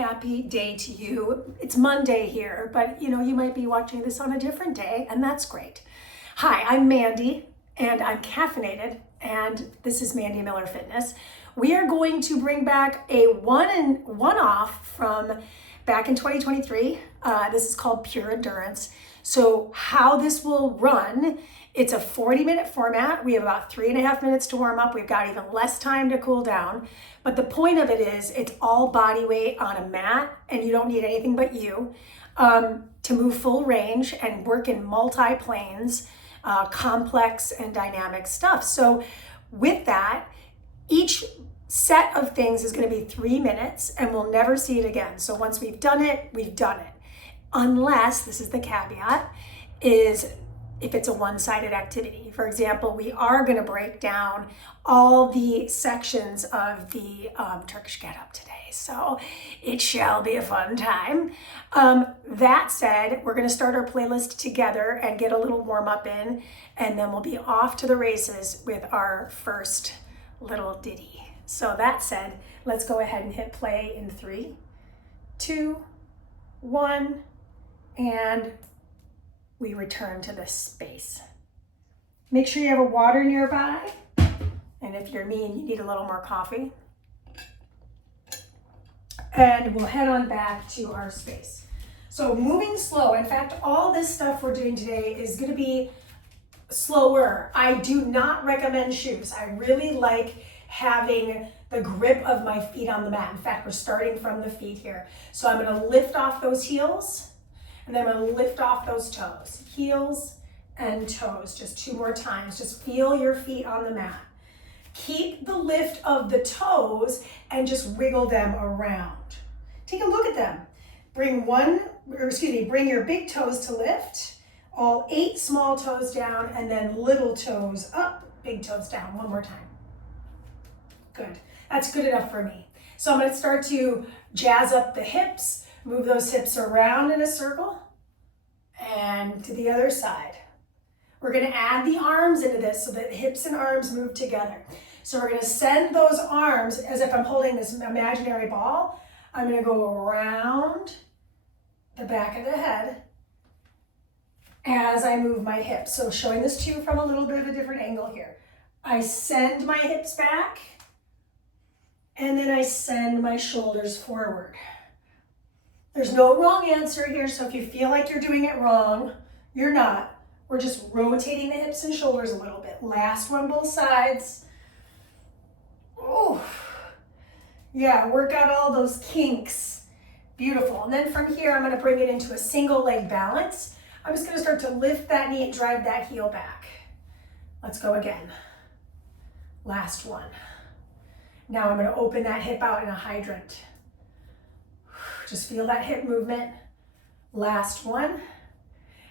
happy day to you. It's Monday here, but you might be watching this on a different day, and that's great. Hi, I'm Mandee, and I'm caffeinated, and this is Mandee Miller Fitness. We are going to bring back a one-off from back in 2023. This is called Pure Endurance. So how this will run, it's a 40-minute format. We have about 3.5 minutes to warm up. We've got even less time to cool down. But the point of it is it's all body weight on a mat, and you don't need anything but you to move full range and work in multi-planes, complex and dynamic stuff. So with that, each set of things is going to be 3 minutes, and we'll never see it again. So once we've done it, we've done it. Unless, this is the caveat, is if it's a one-sided activity. For example, we are going to break down all the sections of the Turkish get-up today. So it shall be a fun time. That said, we're going to start our playlist together and get a little warm-up in, and then we'll be off to the races with our first little ditty. So that said, let's go ahead and hit play in 3, 2, 1, and we return to this space. Make sure you have a water nearby, and if you're me and you need a little more coffee. And we'll head on back to our space. So moving slow. In fact, all this stuff we're doing today is going to be slower. I do not recommend shoes. I really like having the grip of my feet on the mat. In fact, we're starting from the feet here. So I'm going to lift off those heels, and then I'm going to lift off those toes. Heels and toes, just 2 more times. Just feel your feet on the mat. Keep the lift of the toes and just wiggle them around. Take a look at them. Bring your big toes to lift, all 8 small toes down, and then little toes up, big toes down. 1 more time. Good. That's good enough for me. So I'm going to start to jazz up the hips, move those hips around in a circle, and to the other side. We're going to add the arms into this so that hips and arms move together. So we're going to send those arms as if I'm holding this imaginary ball. I'm going to go around the back of the head as I move my hips. So showing this to you from a little bit of a different angle here. I send my hips back, and then I send my shoulders forward. There's no wrong answer here, so if you feel like you're doing it wrong, you're not. We're just rotating the hips and shoulders a little bit. Last one, both sides. Oh, yeah, work out all those kinks. Beautiful. And then from here, I'm going to bring it into a single leg balance. I'm just going to start to lift that knee and drive that heel back. Let's go again. Last one. Now I'm going to open that hip out in a hydrant. Just feel that hip movement. Last one.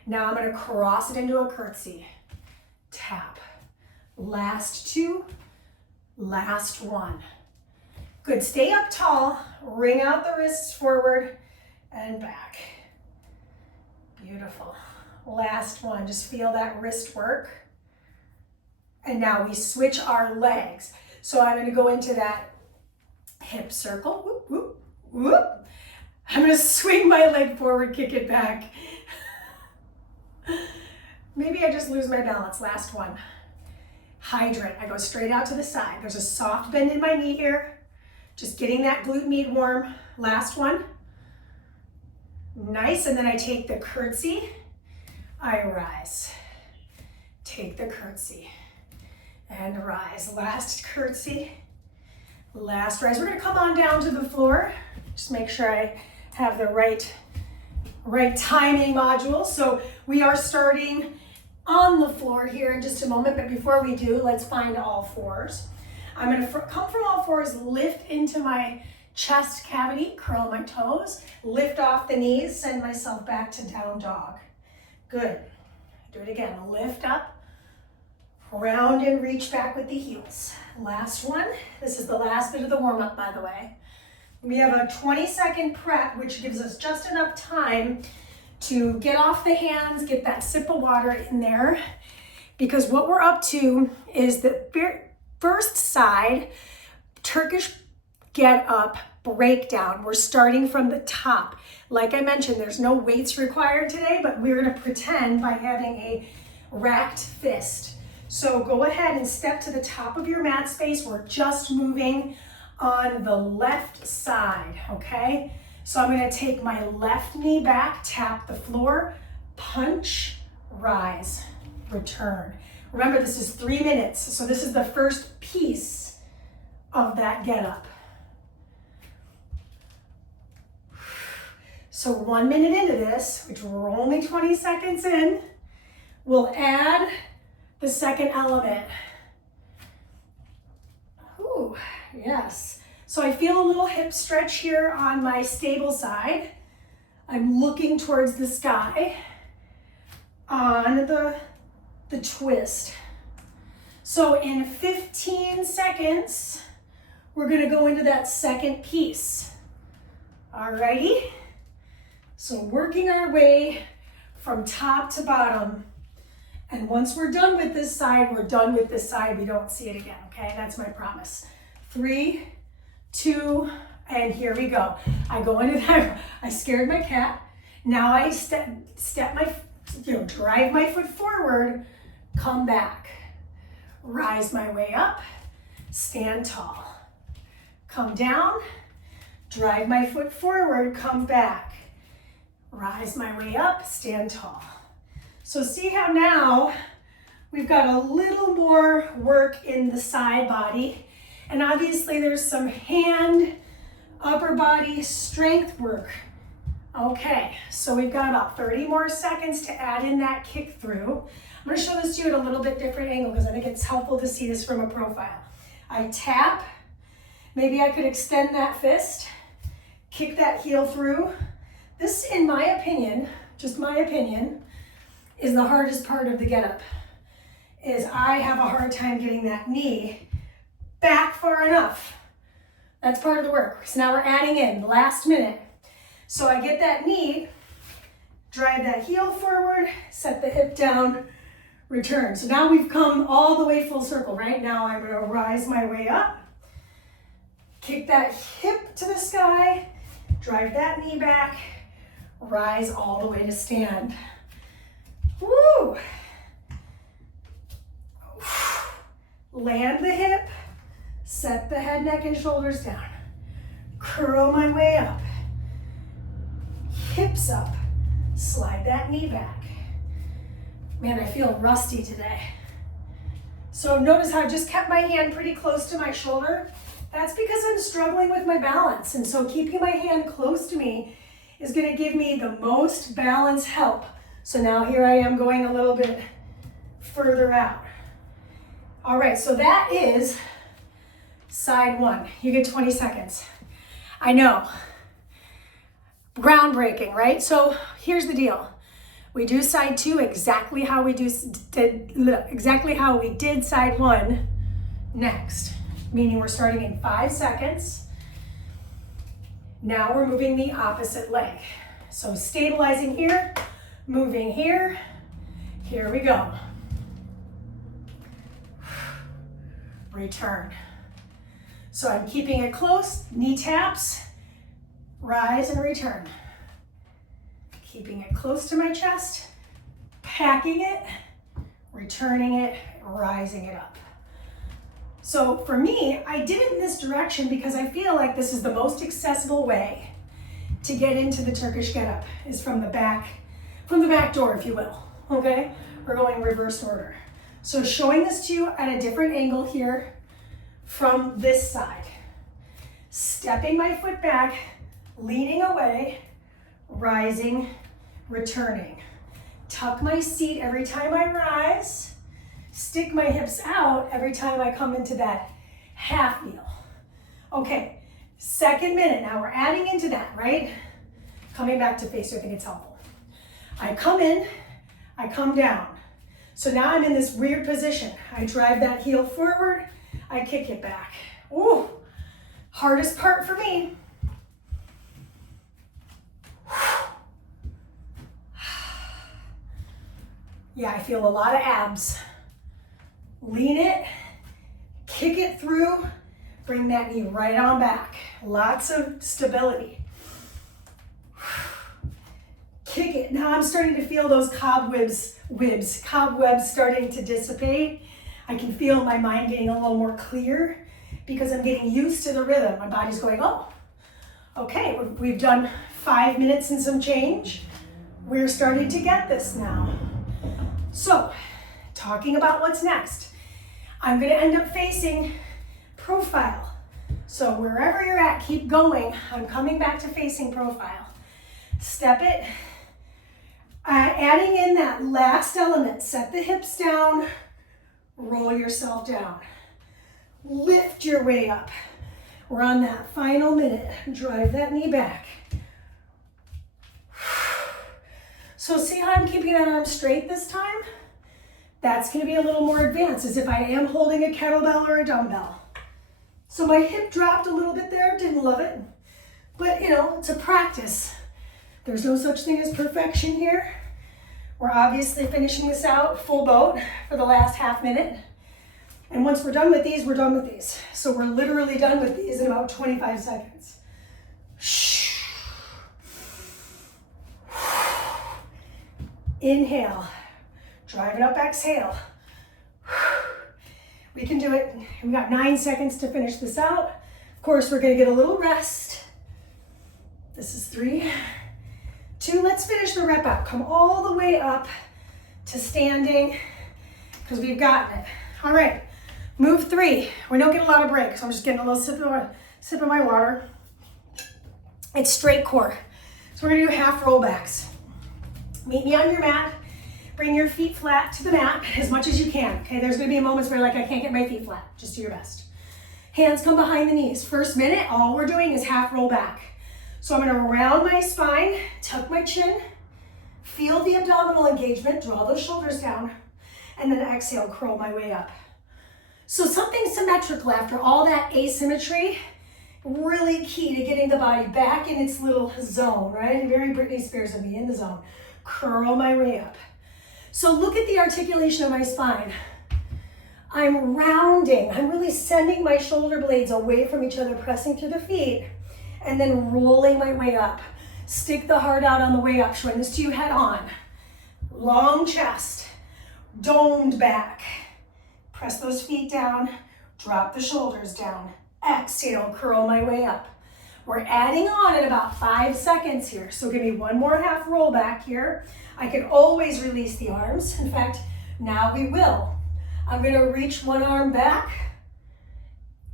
Now I'm going to cross it into a curtsy. Tap. Last 2. Last 1. Good. Stay up tall. Ring out the wrists forward and back. Beautiful. Last one. Just feel that wrist work. And now we switch our legs. So I'm going to go into that hip circle. Whoop, whoop, whoop. I'm going to swing my leg forward, kick it back. Maybe I just lose my balance. Last one. Hydrant. I go straight out to the side. There's a soft bend in my knee here. Just getting that glute med warm. Last one. Nice. And then I take the curtsy. I rise. Take the curtsy. And rise. Last curtsy. Last rise. We're going to come on down to the floor. Just make sure I have the right timing module. So we are starting on the floor here in just a moment, but before we do, let's find all fours. I'm going to come from all fours, lift into my chest cavity, curl my toes, lift off the knees, send myself back to down dog. Good. Do it again. Lift up, round and reach back with the heels. Last one. This is the last bit of the warm-up, by the way. We have a 20-second prep, which gives us just enough time to get off the hands, get that sip of water in there, because what we're up to is the first side Turkish get up breakdown. We're starting from the top. Like I mentioned, there's no weights required today, but we're gonna pretend by having a racked fist. So go ahead and step to the top of your mat space. We're just moving on the left side, okay? So I'm gonna take my left knee back, tap the floor, punch, rise, return. Remember, this is 3 minutes, so this is the first piece of that get up. So 1 minute into this, which we're only 20 seconds in, we'll add the second element. Ooh, yes. So I feel a little hip stretch here on my stable side. I'm looking towards the sky on the twist. So in 15 seconds, we're gonna go into that second piece. Alrighty? So working our way from top to bottom. And once we're done with this side, we're done with this side. We don't see it again, okay? That's my promise. 3, 2, and here we go. I go into that, I scared my cat. Now I drive my foot forward, come back. Rise my way up, stand tall. Come down, drive my foot forward, come back. Rise my way up, stand tall. So see how now we've got a little more work in the side body. And obviously there's some hand, upper body strength work. Okay, so we've got about 30 more seconds to add in that kick through. I'm gonna show this to you at a little bit different angle because I think it's helpful to see this from a profile. I tap, maybe I could extend that fist, kick that heel through. This, in my opinion, just my opinion, is the hardest part of the get up. Is I have a hard time getting that knee back far enough. That's part of the work. So now we're adding in the last minute. So I get that knee, drive that heel forward, set the hip down, return. So now we've come all the way full circle. Right now I'm gonna rise my way up, kick that hip to the sky, drive that knee back, rise all the way to stand. Woo! Land the hip, set the head, neck, and shoulders down. Curl my way up. Hips up. Slide that knee back. Man, I feel rusty today. So notice how I just kept my hand pretty close to my shoulder. That's because I'm struggling with my balance. And so keeping my hand close to me is gonna give me the most balance help. So now here I am going a little bit further out. All right, so that is side one. You get 20 seconds. I know, groundbreaking, right? So here's the deal. We do side two exactly how we did side one next, meaning we're starting in 5 seconds. Now we're moving the opposite leg. So stabilizing here, moving here. Here we go. Return. So I'm keeping it close, knee taps, rise and return. Keeping it close to my chest, packing it, returning it, rising it up. So for me, I did it in this direction because I feel like this is the most accessible way to get into the Turkish get-up, is from the back door, if you will, okay? We're going reverse order. So showing this to you at a different angle here from this side. Stepping my foot back, leaning away, rising, returning. Tuck my seat every time I rise. Stick my hips out every time I come into that half kneel. Okay, second minute. Now we're adding into that, right? Coming back to face, I think it's helpful. I come in, I come down. So now I'm in this weird position. I drive that heel forward, I kick it back. Ooh, hardest part for me. Yeah, I feel a lot of abs. Lean it, kick it through, bring that knee right on back. Lots of stability. Kick it. Now I'm starting to feel those cobwebs starting to dissipate. I can feel my mind getting a little more clear because I'm getting used to the rhythm. My body's going, oh, okay, we've done 5 minutes and some change. We're starting to get this now. So, talking about what's next, I'm gonna end up facing profile. So wherever you're at, keep going. I'm coming back to facing profile. Step it. Adding in that last element, set the hips down, roll yourself down. Lift your way up. We're on that final minute. Drive that knee back. So see how I'm keeping that arm straight this time? That's gonna be a little more advanced, as if I am holding a kettlebell or a dumbbell. So my hip dropped a little bit there, didn't love it. But you know, it's a practice. There's no such thing as perfection here. We're obviously finishing this out full boat for the last half minute. And once we're done with these, we're done with these. So we're literally done with these in about 25 seconds. Inhale, drive it up, exhale. We can do it. We've got 9 seconds to finish this out. Of course, we're gonna get a little rest. This is 3, 2, let's finish the rep out. Come all the way up to standing, because we've gotten it. All right, move 3. We don't get a lot of break, so I'm just getting a little sip of my water. It's straight core. So we're gonna do half rollbacks. Meet me on your mat. Bring your feet flat to the mat as much as you can. Okay, there's gonna be moments where you're like, I can't get my feet flat. Just do your best. Hands come behind the knees. First minute, all we're doing is half roll back. So I'm gonna round my spine, tuck my chin, feel the abdominal engagement, draw those shoulders down, and then exhale, curl my way up. So something symmetrical after all that asymmetry, really key to getting the body back in its little zone, right? Very Britney Spears of me, in the zone. Curl my way up. So look at the articulation of my spine. I'm rounding. I'm really sending my shoulder blades away from each other, pressing through the feet, and then rolling my way up. Stick the heart out on the way up, showing this to you head on. Long chest, domed back. Press those feet down, drop the shoulders down. Exhale, curl my way up. We're adding on in about 5 seconds here. So give me one more half roll back here. I can always release the arms. In fact, now we will. I'm gonna reach one arm back,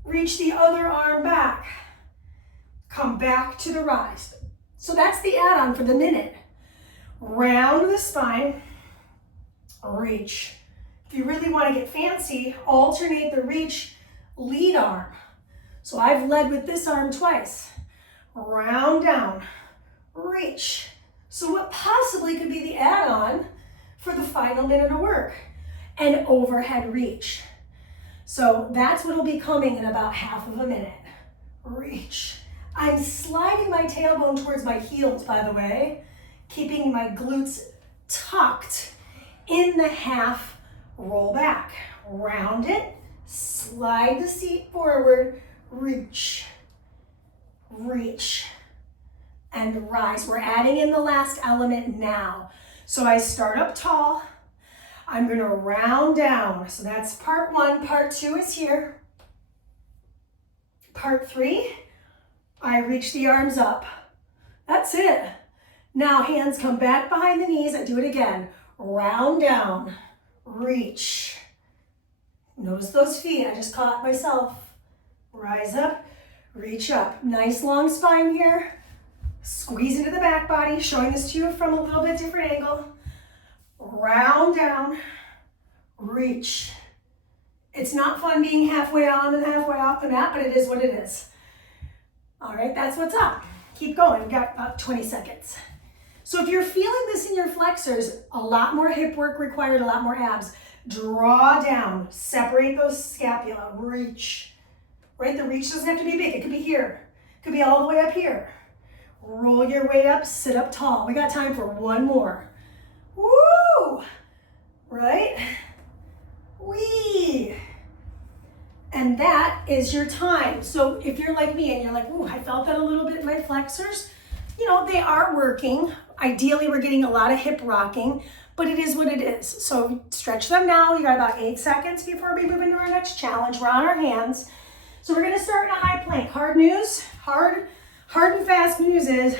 reach the other arm back, come back to the rise. So that's the add-on for the minute. Round the spine, reach. If you really wanna get fancy, alternate the reach, lead arm. So I've led with this arm twice. Round down, reach. So what possibly could be the add-on for the final minute of work? An overhead reach. So that's what'll be coming in about half of a minute. Reach. I'm sliding my tailbone towards my heels, by the way, keeping my glutes tucked in the half roll back. Round it, slide the seat forward, reach, reach, and rise. We're adding in the last element now. So I start up tall. I'm gonna round down. So that's part 1. Part 2 is here. Part 3, I reach the arms up. That's it. Now hands come back behind the knees. I do it again. Round down, reach. Notice those feet. I just caught myself. Rise up, reach up. Nice long spine here. Squeeze into the back body, showing this to you from a little bit different angle. Round down, reach. It's not fun being halfway on and halfway off the mat, but it is what it is. All right, that's what's up. Keep going, we've got about 20 seconds. So if you're feeling this in your flexors, a lot more hip work required, a lot more abs. Draw down, separate those scapula, reach. Right, the reach doesn't have to be big, it could be here. It could be all the way up here. Roll your way up, sit up tall. We got time for one more. Woo! Right? Wee! And that is your time. So if you're like me and you're like, ooh, I felt that a little bit in my flexors, you know, they are working. Ideally, we're getting a lot of hip rocking, but it is what it is. So stretch them now. You got about 8 seconds before we move into our next challenge. We're on our hands. So we're gonna start in a high plank. Hard news, hard and fast news is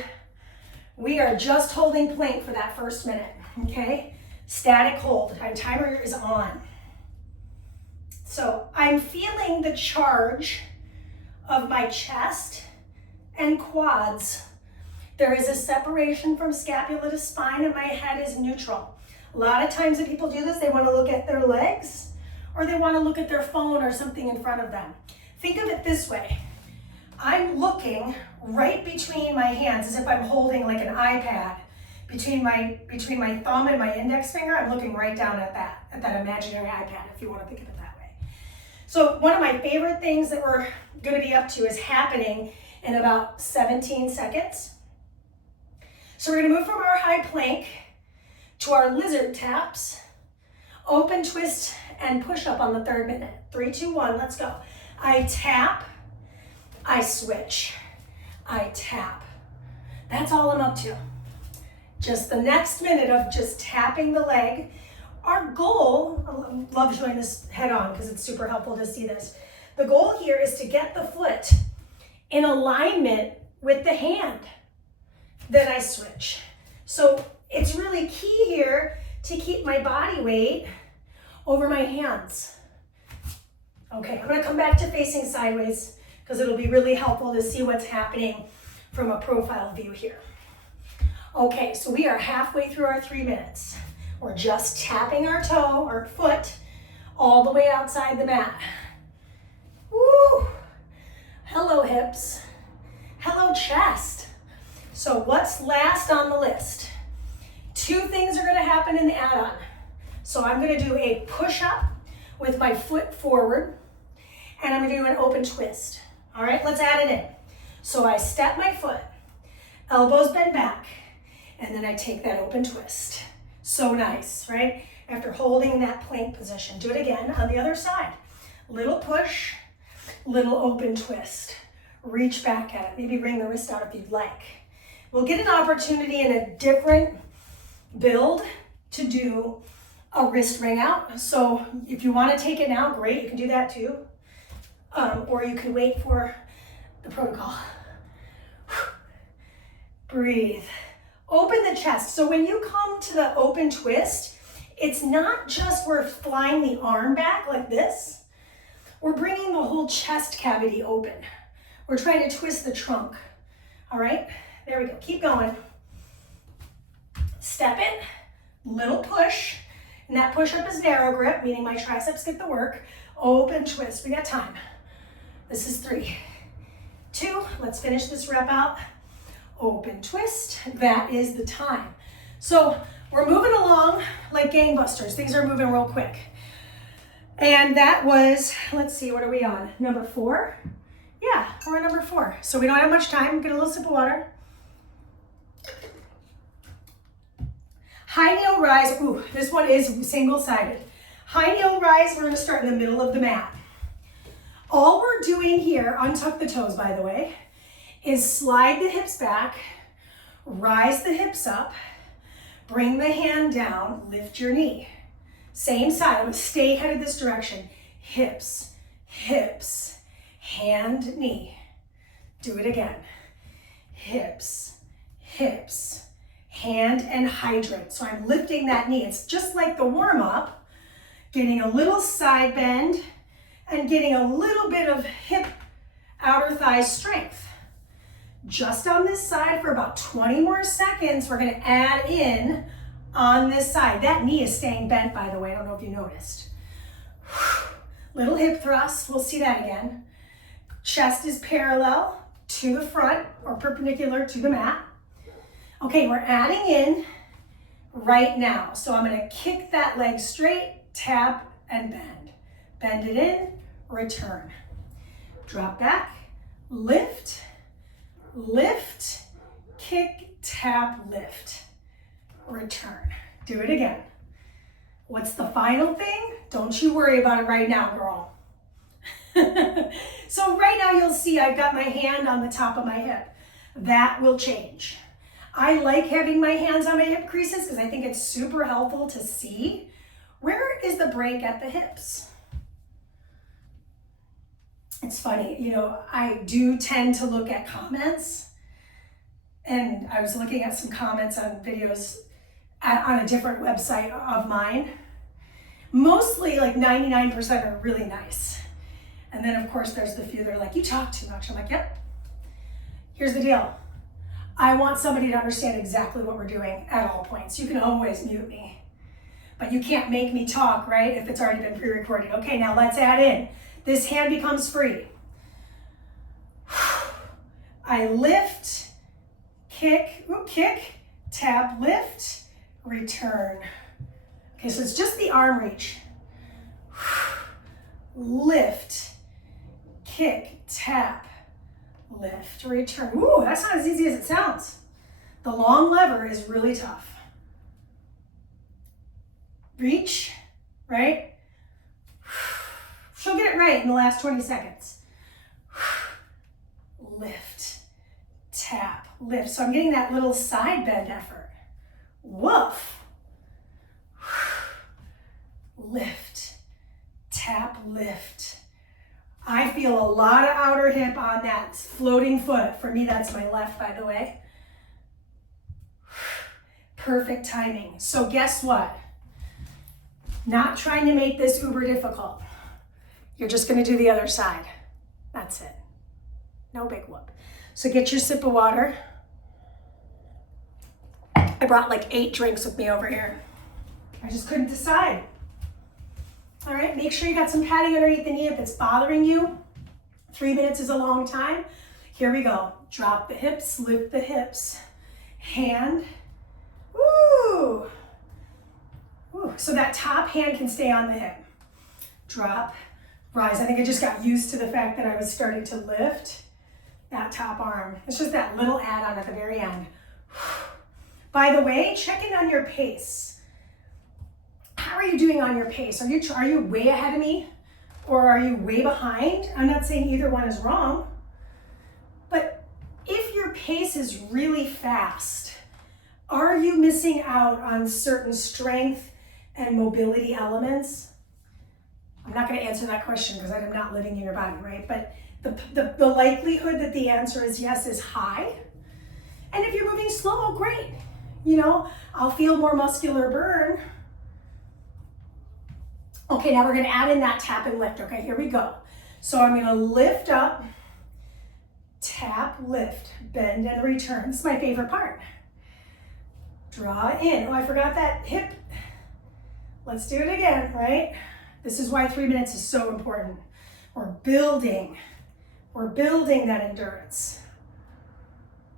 we are just holding plank for that first minute, okay? Static hold, my timer is on. So I'm feeling the charge of my chest and quads. There is a separation from scapula to spine and my head is neutral. A lot of times when people do this, they want to look at their legs or they want to look at their phone or something in front of them. Think of it this way. I'm looking right between my hands as if I'm holding like an iPad. Between my thumb and my index finger, I'm looking right down at that imaginary iPad, if you want to think of it that way. So one of my favorite things that we're going to be up to is happening in about 17 seconds. So we're going to move from our high plank to our lizard taps, open, twist, and push up on the third minute. 3, 2, 1, let's go. I tap, I switch, I tap. That's all I'm up to. Just the next minute of just tapping the leg. Our goal, I love showing this head on because it's super helpful to see this. The goal here is to get the foot in alignment with the hand. Then I switch. So it's really key here to keep my body weight over my hands. Okay, I'm gonna come back to facing sideways because it'll be really helpful to see what's happening from a profile view here. Okay, so we are halfway through our 3 minutes. We're just tapping our toe or foot all the way outside the mat. Woo! Hello hips. Hello chest. So what's last on the list? 2 things are gonna happen in the add-on. So I'm gonna do a push-up with my foot forward, and I'm gonna do an open twist. All right, let's add it in. So I step my foot, elbows bend back, and then I take that open twist. So nice, right? After holding that plank position. Do it again on the other side. Little push, little open twist. Reach back at it. Maybe bring the wrist out if you'd like. We'll get an opportunity in a different build to do a wrist ring out. So if you want to take it now, great, you can do that too. Or you can wait for the protocol. Breathe. Open the chest. So when you come to the open twist, it's not just we're flying the arm back like this. We're bringing the whole chest cavity open. We're trying to twist the trunk. All right, there we go. Keep going. Step it, little push. And that push-up is narrow grip, meaning my triceps get the work. Open twist, we got time. This is 3, 2, let's finish this rep out. Open twist, that is the time. So we're moving along like gangbusters. Things are moving real quick. And that was, let's see, what are we on? Number 4? Yeah, we're on number 4. So we don't have much time. Get a little sip of water. High kneel rise. Ooh, this one is single-sided. High kneel rise, we're gonna start in the middle of the mat. All we're doing here, untuck the toes by the way, is slide the hips back, rise the hips up, bring the hand down, lift your knee. Same side, I'm gonna stay headed this direction. Hips, hips, hand, knee. Do it again. Hips, hips, hand, and hydrant. So I'm lifting that knee. It's just like the warm-up, getting a little side bend and getting a little bit of hip outer thigh strength. Just on this side for about 20 more seconds, we're gonna add in on this side. That knee is staying bent, by the way. I don't know if you noticed. Little hip thrust, we'll see that again. Chest is parallel to the front or perpendicular to the mat. Okay, we're adding in right now. So I'm gonna kick that leg straight, tap, and bend. Bend it in, return. Drop back, lift, lift, kick, tap, lift, return. Do it again. What's the final thing? Don't you worry about it right now, girl. So right now you'll see I've got my hand on the top of my hip. That will change. I like having my hands on my hip creases because I think it's super helpful to see where is the break at the hips. It's funny, you know, I do tend to look at comments, and I was looking at some comments on videos on a different website of mine. Mostly like 99% are really nice. And then of course there's the few that are like, you talk too much. I'm like, yep. Here's the deal. I want somebody to understand exactly what we're doing at all points. You can always mute me, but you can't make me talk, right? If it's already been pre-recorded. Okay, now let's add in. This hand becomes free. I lift, kick, tap, lift, return. Okay, so it's just the arm reach. Lift, kick, tap, lift, return. Ooh, that's not as easy as it sounds. The long lever is really tough. Reach, right? She'll get it right in the last 20 seconds. Lift, tap, lift. So I'm getting that little side bend effort. Woof. Lift, tap, lift. I feel a lot of outer hip on that floating foot. For me, that's my left, by the way. Perfect timing. So guess what? Not trying to make this uber difficult. You're just gonna do the other side. That's it. No big whoop. So get your sip of water. I brought like 8 drinks with me over here. I just couldn't decide. All right, make sure you got some padding underneath the knee if it's bothering you. 3 minutes is a long time. Here we go. Drop the hips, lift the hips. Hand, woo. Woo. So that top hand can stay on the hip. Drop, rise. I think I just got used to the fact that I was starting to lift that top arm. It's just that little add-on at the very end. By the way, check in on your pace. How are you doing on your pace? Are you way ahead of me or are you way behind? I'm not saying either one is wrong, but if your pace is really fast, are you missing out on certain strength and mobility elements? I'm not going to answer that question because I'm not living in your body, right? But the likelihood that the answer is yes is high. And if you're moving slow, great. You know, I'll feel more muscular burn. Okay, now we're gonna add in that tap and lift. Okay, here we go. So I'm gonna lift up, tap, lift, bend and return. This is my favorite part. Draw in. Oh, I forgot that hip. Let's do it again, right? This is why 3 minutes is so important. We're building that endurance,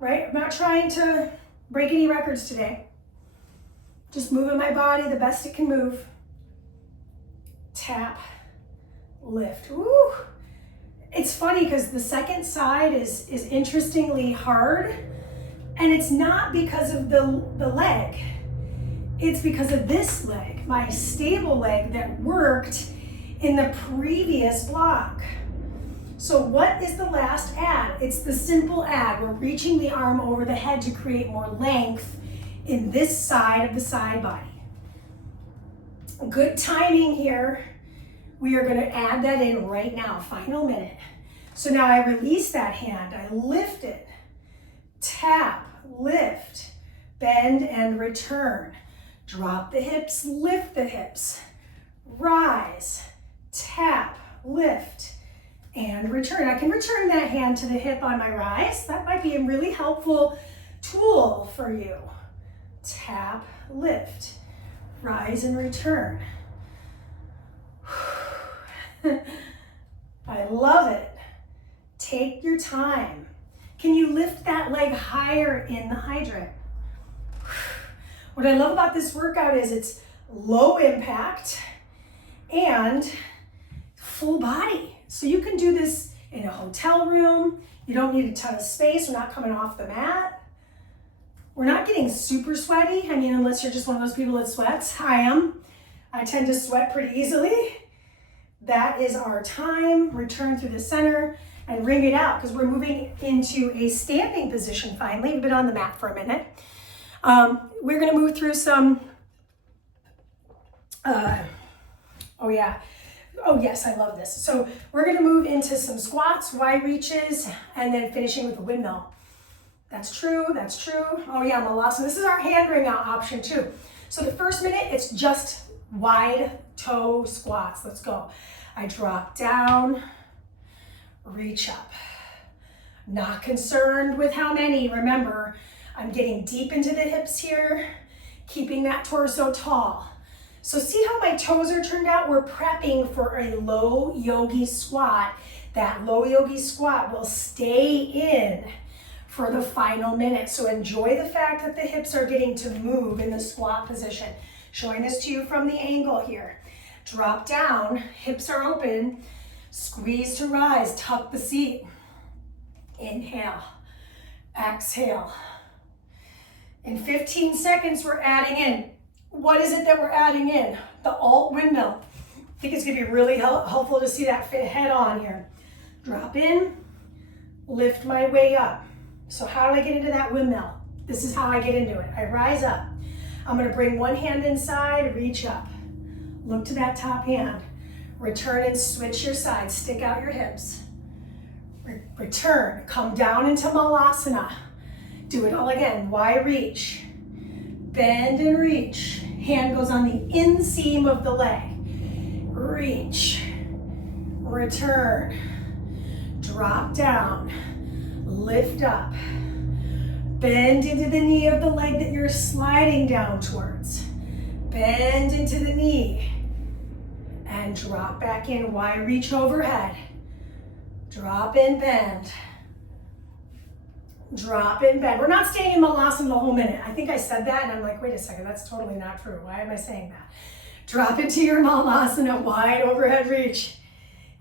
right? I'm not trying to break any records today. Just moving my body the best it can move. Tap, lift. Woo! It's funny because the second side is interestingly hard, and it's not because of the leg. It's because of this leg, my stable leg that worked in the previous block. So what is the last add? It's the simple add. We're reaching the arm over the head to create more length in this side of the side body. Good timing here. We are going to add that in right now, final minute. So now I release that hand, I lift it, tap, lift, bend and return. Drop the hips, lift the hips, rise, tap, lift, and return. I can return that hand to the hip on my rise. That might be a really helpful tool for you. Tap, lift, rise and return. I love it. Take your time. Can you lift that leg higher in the hydrant? What I love about this workout is it's low impact and full body. So you can do this in a hotel room. You don't need a ton of space. We're not coming off the mat. We're not getting super sweaty. I mean, unless you're just one of those people that sweats. I am. I tend to sweat pretty easily. That is our time. Return through the center and ring it out because we're moving into a standing position finally. We've been on the mat for a minute. We're gonna move through some, oh yes, I love this. So we're gonna move into some squats, wide reaches, and then finishing with a windmill. That's true, that's true. Oh yeah, malasana. This is our hand ring out option too. So the first minute, it's just wide toe squats. Let's go. I drop down, reach up. Not concerned with how many. Remember, I'm getting deep into the hips here, keeping that torso tall. So see how my toes are turned out? We're prepping for a low yogi squat. That low yogi squat will stay in for the final minute. So enjoy the fact that the hips are getting to move in the squat position. Showing this to you from the angle here. Drop down, hips are open, squeeze to rise, tuck the seat. Inhale, exhale. In 15 seconds, we're adding in. What is it that we're adding in? The alt windmill. I think it's gonna be really helpful to see that fit head on here. Drop in, lift my way up. So how do I get into that windmill? This is how I get into it. I rise up. I'm gonna bring one hand inside, reach up. Look to that top hand. Return and switch your sides. Stick out your hips. Return, come down into malasana. Do it all again. Wide reach. Bend and reach. Hand goes on the inseam of the leg. Reach. Return. Drop down. Lift up. Bend into the knee of the leg that you're sliding down towards. Bend into the knee. And drop back in. Wide reach overhead. Drop in, bend. Drop in, bend. We're not staying in malasana the whole minute. I think I said that and I'm like, wait a second, that's totally not true. Why am I saying that? Drop into your malasana, wide overhead reach.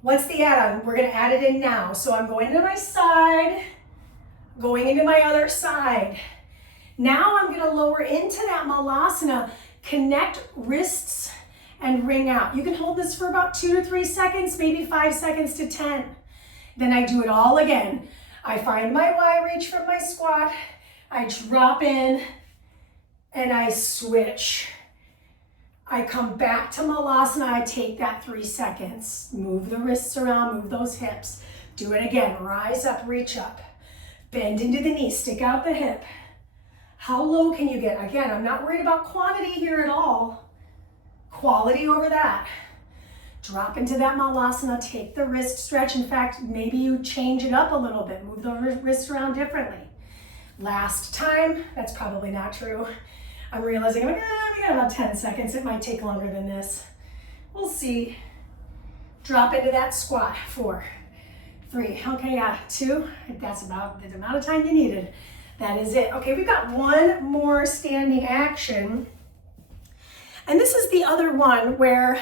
What's the add-on? We're gonna add it in now. So I'm going to my side, going into my other side. Now I'm gonna lower into that malasana, connect wrists and ring out. You can hold this for about 2 to 3 seconds, maybe 5 seconds to 10. Then I do it all again. I find my wide reach from my squat, I drop in, and I switch. I come back to malasana, I take that 3 seconds. Move the wrists around, move those hips. Do it again, rise up, reach up. Bend into the knee, stick out the hip. How low can you get? Again, I'm not worried about quantity here at all. Quality over that. Drop into that malasana, take the wrist stretch. In fact, maybe you change it up a little bit, move the wrists around differently. Last time, that's probably not true. I'm realizing, we got about 10 seconds. It might take longer than this. We'll see. Drop into that squat, 4, 3, okay, yeah, 2. That's about the amount of time you needed. That is it. Okay, we've got one more standing action. And this is the other one where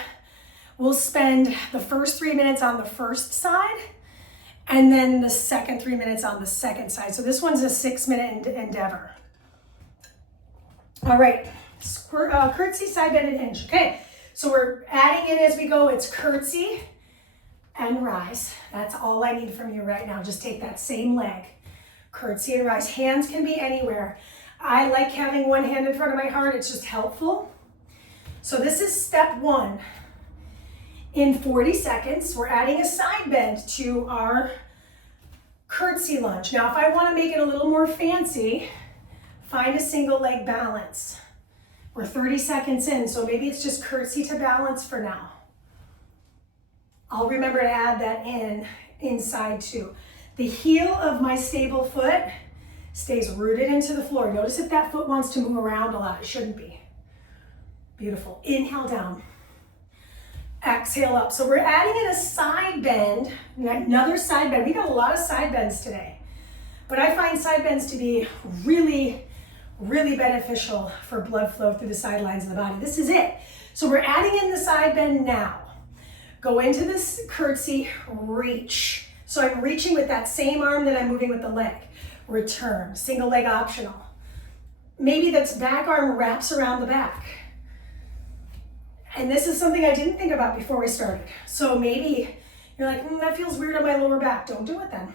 we'll spend the first 3 minutes on the first side and then the second 3 minutes on the second side. So this one's a 6-minute endeavor. All right, curtsy, side bend, and hinge. Okay, so we're adding in as we go. It's curtsy and rise. That's all I need from you right now. Just take that same leg. Curtsy and rise. Hands can be anywhere. I like having one hand in front of my heart. It's just helpful. So this is step 1. In 40 seconds, we're adding a side bend to our curtsy lunge. Now, if I want to make it a little more fancy, find a single leg balance. We're 30 seconds in, so maybe it's just curtsy to balance for now. I'll remember to add that inside too. The heel of my stable foot stays rooted into the floor. Notice if that foot wants to move around a lot. It shouldn't be. Beautiful. Inhale down. Exhale up. So we're adding in a side bend, another side bend. We got a lot of side bends today, but I find side bends to be really, really beneficial for blood flow through the sidelines of the body. This is it. So we're adding in the side bend now. Go into this curtsy, reach. So I'm reaching with that same arm that I'm moving with the leg. Return, single leg optional. Maybe that back arm wraps around the back. And this is something I didn't think about before we started. So maybe you're like, that feels weird on my lower back. Don't do it then.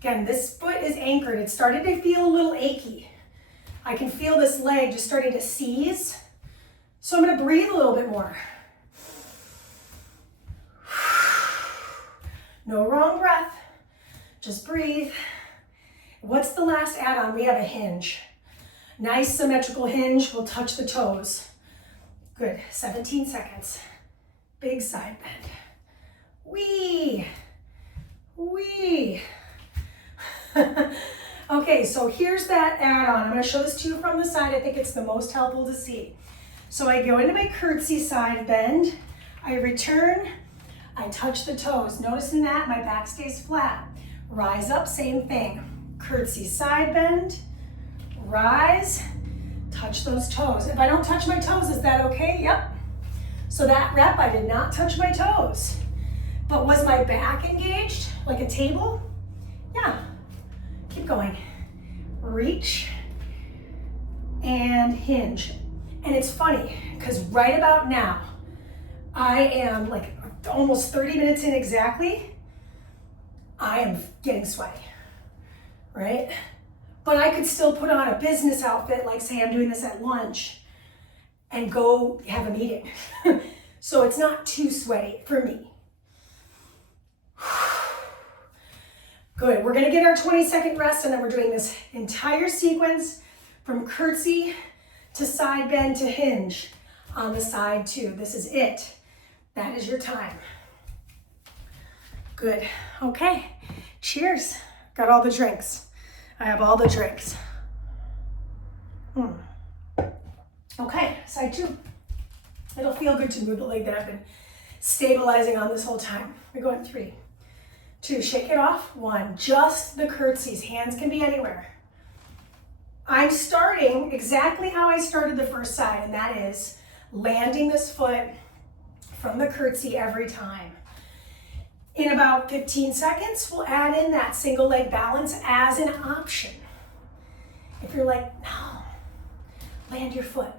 Again, this foot is anchored. It's starting to feel a little achy. I can feel this leg just starting to seize. So I'm gonna breathe a little bit more. No wrong breath, just breathe. What's the last add-on? We have a hinge. Nice symmetrical hinge, we'll touch the toes. Good, 17 seconds. Big side bend. Wee, wee. Okay, so here's that add-on. I'm gonna show this to you from the side. I think it's the most helpful to see. So I go into my curtsy side bend, I return, I touch the toes. Noticing that my back stays flat. Rise up, same thing. Curtsy side bend, rise, touch those toes. If I don't touch my toes, is that okay? Yep. So that rep, I did not touch my toes. But was my back engaged like a table? Yeah. Keep going. Reach and hinge. And it's funny because right about now, I am like almost 30 minutes in exactly, I am getting sweaty, right? But I could still put on a business outfit, like say I'm doing this at lunch, and go have a meeting. So it's not too sweaty for me. Good, we're gonna get our 20-second rest, and then we're doing this entire sequence from curtsy to side bend to hinge on the side too. This is it. That is your time. Good, okay, cheers. Got all the drinks. I have all the drinks. Okay, side two. It'll feel good to move the leg that I've been stabilizing on this whole time. We're going 3, 2, shake it off. 1, just the curtsies. Hands can be anywhere. I'm starting exactly how I started the first side, and that is landing this foot from the curtsy every time. In about 15 seconds, we'll add in that single leg balance as an option. If you're like, no, land your foot,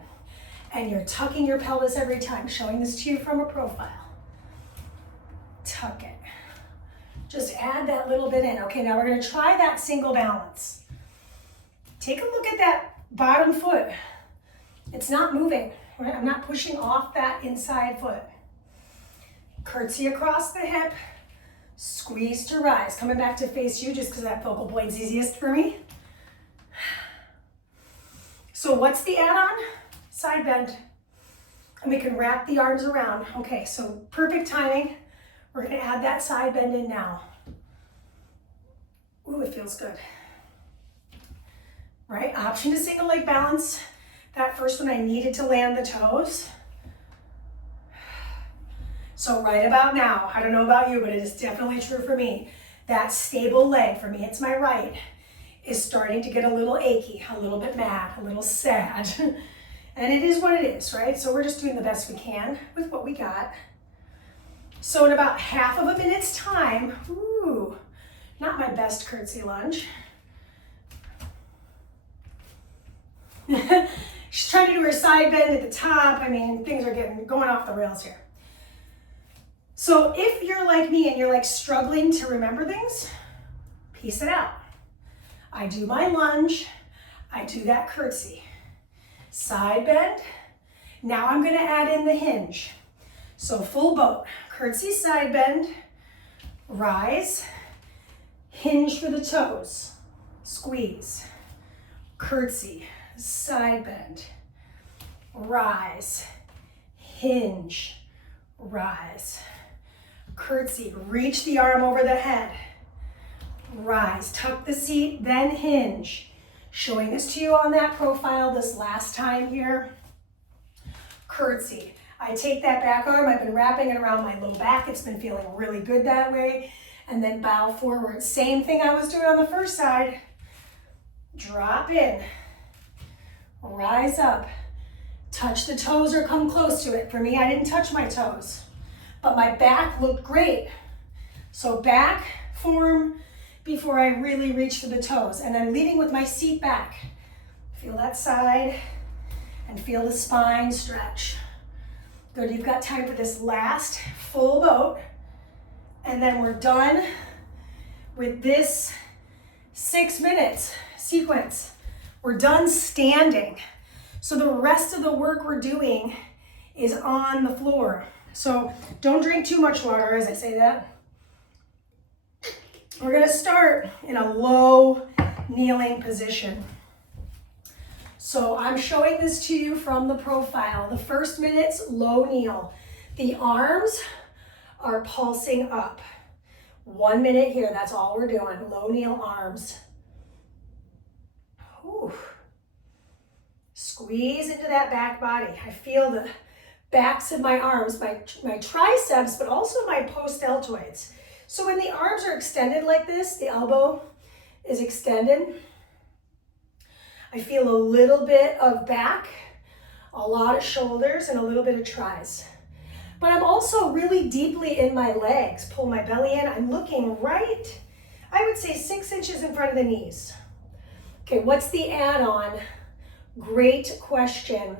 and you're tucking your pelvis every time, showing this to you from a profile. Tuck it. Just add that little bit in. Okay, now we're gonna try that single balance. Take a look at that bottom foot. It's not moving, right? I'm not pushing off that inside foot. Curtsy across the hip, squeeze to rise. Coming back to face you just because that focal point's easiest for me. So what's the add-on? Side bend. And we can wrap the arms around. Okay, so perfect timing. We're gonna add that side bend in now. Ooh, it feels good. Right, option to single leg balance. That first one I needed to land the toes. So right about now, I don't know about you, but it is definitely true for me. That stable leg, for me it's my right, is starting to get a little achy, a little bit mad, a little sad. And it is what it is, right? So we're just doing the best we can with what we got. So in about half of a minute's time, ooh, not my best curtsy lunge. She's trying to do her side bend at the top. I mean, things are going off the rails here. So if you're like me and you're like struggling to remember things, piece it out. I do my lunge, I do that curtsy. Side bend, now I'm gonna add in the hinge. So full boat, curtsy side bend, rise, hinge for the toes, squeeze, curtsy, side bend, rise, hinge, rise, curtsy, reach the arm over the head, rise, tuck the seat, then hinge. Showing this to you on that profile this last time here. Curtsy. I take that back arm, I've been wrapping it around my low back. It's been feeling really good that way. And then bow forward. Same thing I was doing on the first side. Drop in. Rise up. Touch the toes or come close to it. For me, I didn't touch my toes, but my back looked great. So back form before I really reach to the toes. And I'm leading with my seat back. Feel that side and feel the spine stretch. Good, you've got time for this last full boat. And then we're done with this 6 minutes sequence. We're done standing. So the rest of the work we're doing is on the floor. So don't drink too much water as I say that. We're gonna start in a low kneeling position. So I'm showing this to you from the profile. The first minute's low kneel. The arms are pulsing up. 1 minute here, that's all we're doing. Low kneel arms. Whew. Squeeze into that back body. I feel the backs of my arms, my triceps, but also my post-deltoids. So when the arms are extended like this, the elbow is extended. I feel a little bit of back, a lot of shoulders, and a little bit of tris. But I'm also really deeply in my legs. Pull my belly in. I'm looking right, I would say 6 inches in front of the knees. Okay, what's the add-on? Great question.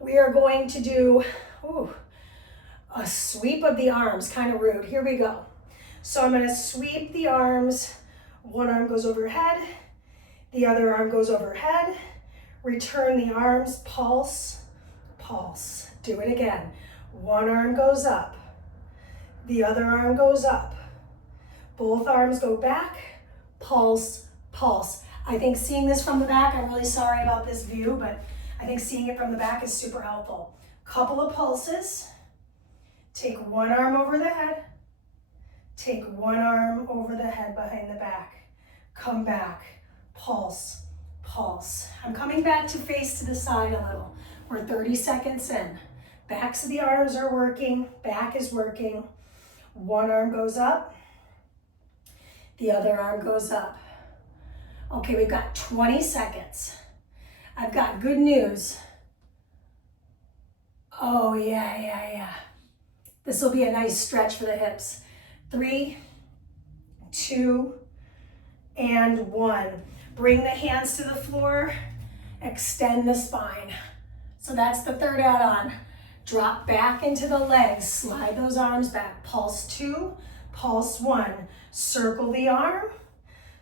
We are going to do a sweep of the arms, kind of rude. Here we go. So I'm going to sweep the arms. One arm goes overhead. The other arm goes overhead. Return the arms, pulse, pulse. Do it again. One arm goes up. The other arm goes up. Both arms go back, pulse, pulse. I think seeing this from the back, I'm really sorry about this view, but I think seeing it from the back is super helpful. Couple of pulses. Take one arm over the head. Take one arm over the head behind the back. Come back. Pulse, pulse. I'm coming back to face to the side a little. We're 30 seconds in. Backs of the arms are working. Back is working. One arm goes up. The other arm goes up. Okay, we've got 20 seconds. I've got good news. Oh, yeah. This will be a nice stretch for the hips. 3, 2, and 1. Bring the hands to the floor. Extend the spine. So that's the third add-on. Drop back into the legs. Slide those arms back. Pulse 2, pulse 1. Circle the arm.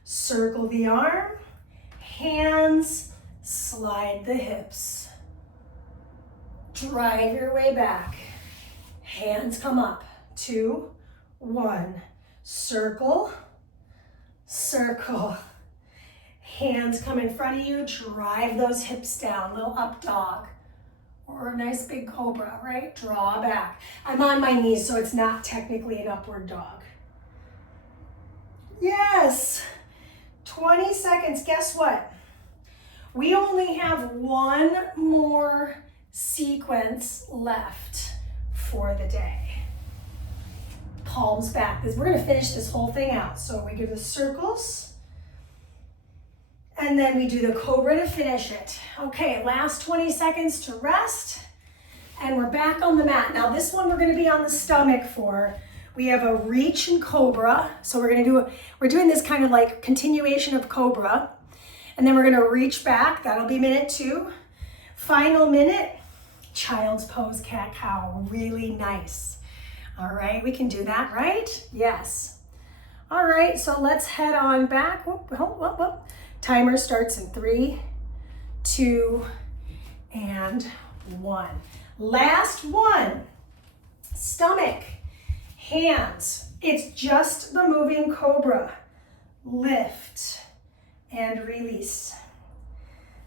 Circle the arm. Hands. Slide the hips. Drive your way back. Hands come up. 2, 1. Circle. Circle. Hands come in front of you. Drive those hips down. Little up dog. Or a nice big cobra, right? Draw back. I'm on my knees, so it's not technically an upward dog. Yes. 20 seconds. Guess what? We only have one more sequence left for the day. Palms back. We're going to finish this whole thing out. So we do the circles. And then we do the cobra to finish it. Okay, last 20 seconds to rest. And we're back on the mat. Now this one we're gonna be on the stomach for. We have a reach and cobra. So we're doing this kind of like continuation of cobra. And then we're gonna reach back. That'll be minute 2. Final minute, child's pose, cat cow. Really nice. All right, we can do that, right? Yes. All right, so let's head on back. Whoop, whoop, whoop, whoop. Timer starts in 3, 2, and 1. Last one, stomach, hands. It's just the moving cobra. Lift and release.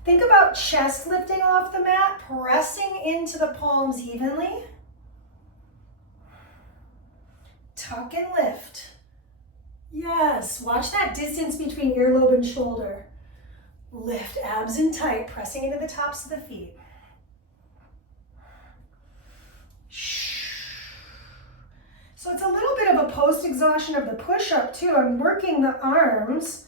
Think about chest lifting off the mat, pressing into the palms evenly. Tuck and lift. Yes, watch that distance between earlobe and shoulder. Lift abs in tight, pressing into the tops of the feet. So it's a little bit of a post-exhaustion of the push-up too. I'm working the arms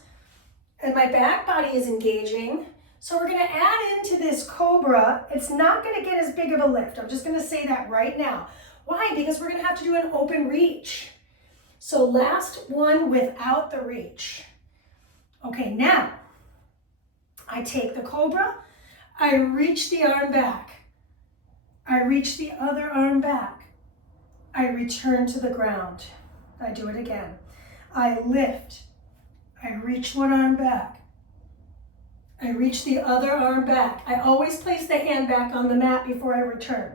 and my back body is engaging. So we're gonna add into this cobra. It's not gonna get as big of a lift. I'm just gonna say that right now. Why? Because we're gonna have to do an open reach. So last one without the reach. Okay, now I take the cobra, I reach the arm back. I reach the other arm back. I return to the ground. I do it again. I lift. I reach one arm back. I reach the other arm back. I always place the hand back on the mat before I return.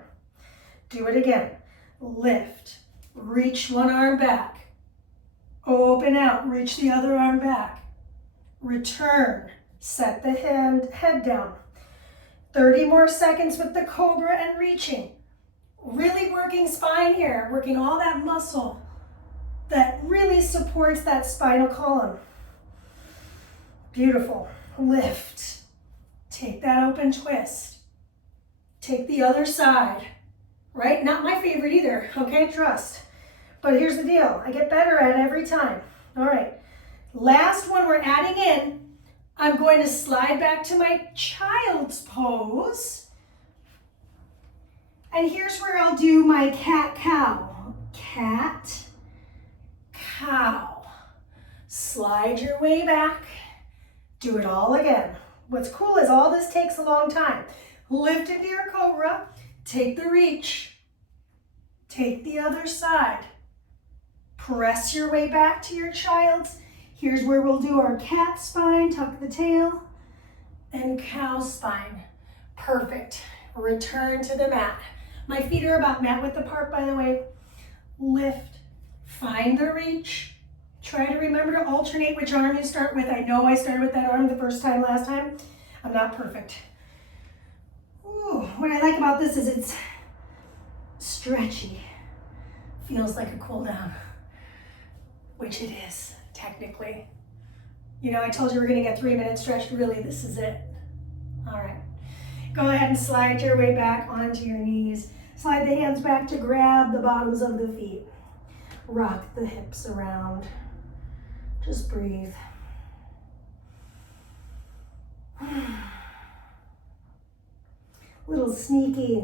Do it again. Lift. Reach one arm back. Open out. Reach the other arm back. Return. Set the head down. 30 more seconds with the Cobra and reaching. Really working spine here, working all that muscle that really supports that spinal column. Beautiful. Lift. Take that open twist. Take the other side, right? Not my favorite either, okay, trust. But here's the deal, I get better at it every time. All right, last one we're adding in. I'm going to slide back to my child's pose. And here's where I'll do my cat-cow. Cat, cow. Slide your way back. Do it all again. What's cool is all this takes a long time. Lift into your Cobra. Take the reach. Take the other side. Press your way back to your child's. Here's where we'll do our cat spine, tuck the tail, and cow spine. Perfect. Return to the mat. My feet are about mat width apart, by the way. Lift, find the reach. Try to remember to alternate which arm you start with. I know I started with that arm the first time last time. I'm not perfect. Ooh, what I like about this is it's stretchy. Feels like a cool down, which it is. Technically. You know, I told you we're gonna get 3-minute stretch. Really, this is it. All right. Go ahead and slide your way back onto your knees. Slide the hands back to grab the bottoms of the feet. Rock the hips around. Just breathe. Little sneaky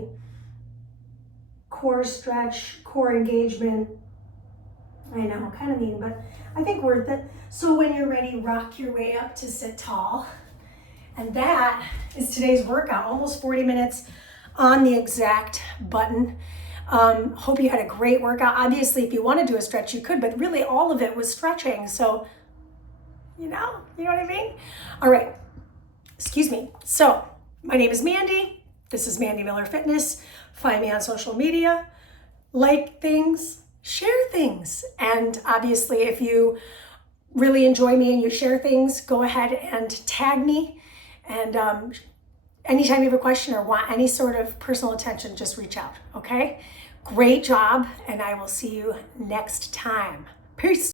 core stretch, core engagement. I know, kind of mean, but I think worth it. So when you're ready, rock your way up to sit tall. And that is today's workout, almost 40 minutes on the exact button. Hope you had a great workout. Obviously, if you want to do a stretch, you could, but really all of it was stretching. So, you know what I mean? All right, excuse me. So my name is Mandee. This is Mandee Miller Fitness. Find me on social media, like things, share things. And obviously, if you really enjoy me and you share things, go ahead and tag me. And anytime you have a question or want any sort of personal attention, just reach out, okay? Great job, and I will see you next time. Peace.